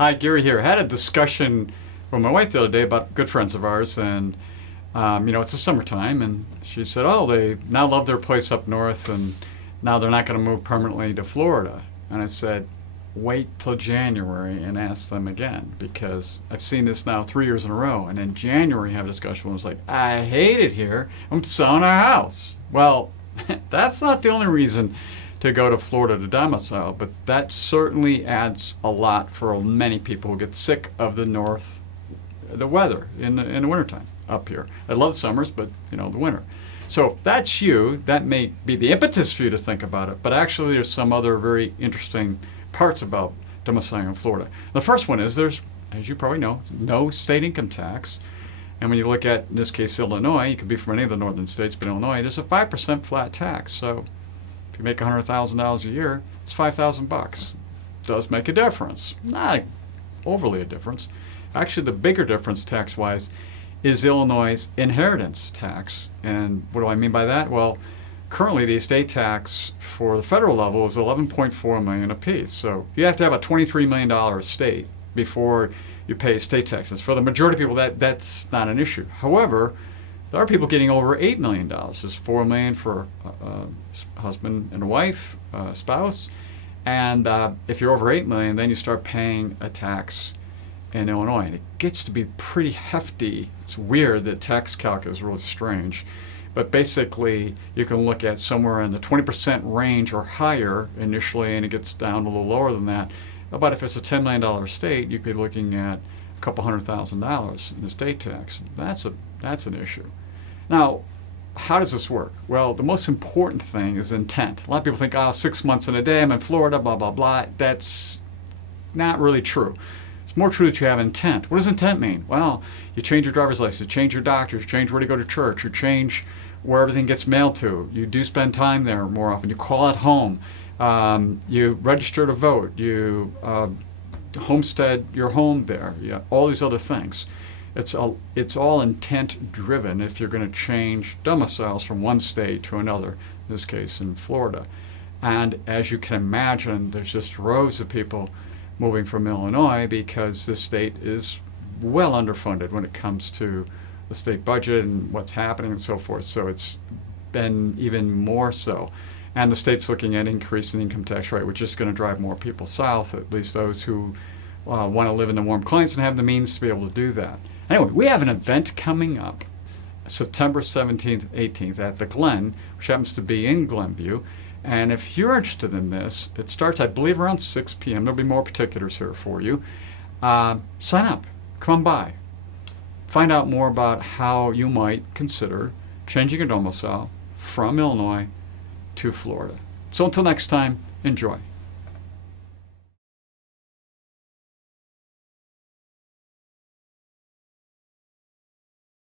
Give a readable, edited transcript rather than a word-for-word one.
Hi, Gary here. I had a discussion with my wife the other day about good friends of ours, and it's the summertime, and she said, "Oh, they now love their place up north, and now they're not going to move permanently to Florida." And I said, "Wait till January and ask them again, because I've seen this now 3 years in a row." And in January, I have a discussion where it's like, "I hate it here. I'm selling our house." Well, that's not the only reason to go to Florida to domicile, but that certainly adds a lot for many people who get sick of the weather in the wintertime up here. I love the summers, but the winter. So if that's you, that may be the impetus for you to think about it, but actually there's some other very interesting parts about domiciling in Florida. The first one is there's, as you probably know, no state income tax. And when you look at, in this case, Illinois, you could be from any of the northern states, but Illinois, there's a 5% flat tax. So if you make $100,000 a year, it's $5,000. Does make a difference. Not overly a difference. Actually, the bigger difference tax-wise is Illinois' inheritance tax. And what do I mean by that? Well, currently the estate tax for the federal level is $11.4 million apiece. So you have to have a $23 million estate before you pay estate taxes. For the majority of people, that's not an issue. However, there are people getting over $8 million. There's $4 million for a husband and a wife, spouse. And if you're over $8 million, then you start paying a tax in Illinois. And it gets to be pretty hefty. It's weird. The tax calc is really strange. But basically, you can look at somewhere in the 20% range or higher initially, and it gets down a little lower than that. But if it's a $10 million estate, you'd be looking at a couple $100,000 in estate tax. That's an issue. Now, how does this work? Well, the most important thing is intent. A lot of people think, 6 months in a day, I'm in Florida, blah, blah, blah. That's not really true. It's more true that you have intent. What does intent mean? Well, you change your driver's license, you change your doctors, you change where to go to church, you change where everything gets mailed to. You do spend time there more often. You call at home. You register to vote. You homestead your home there. All these other things. It's all intent driven if you're going to change domiciles from one state to another, in this case in Florida. And as you can imagine, there's just rows of people moving from Illinois because this state is well underfunded when it comes to the state budget and what's happening and so forth. So it's been even more so. And the state's looking at increasing the income tax rate, which is going to drive more people south, at least those who want to live in the warm climates and have the means to be able to do that. Anyway, we have an event coming up September 17th, 18th at the Glen, which happens to be in Glenview. And if you're interested in this, it starts, I believe, around 6 p.m. There'll be more particulars here for you. Sign up. Come by. Find out more about how you might consider changing your domicile from Illinois to Florida. So until next time, enjoy.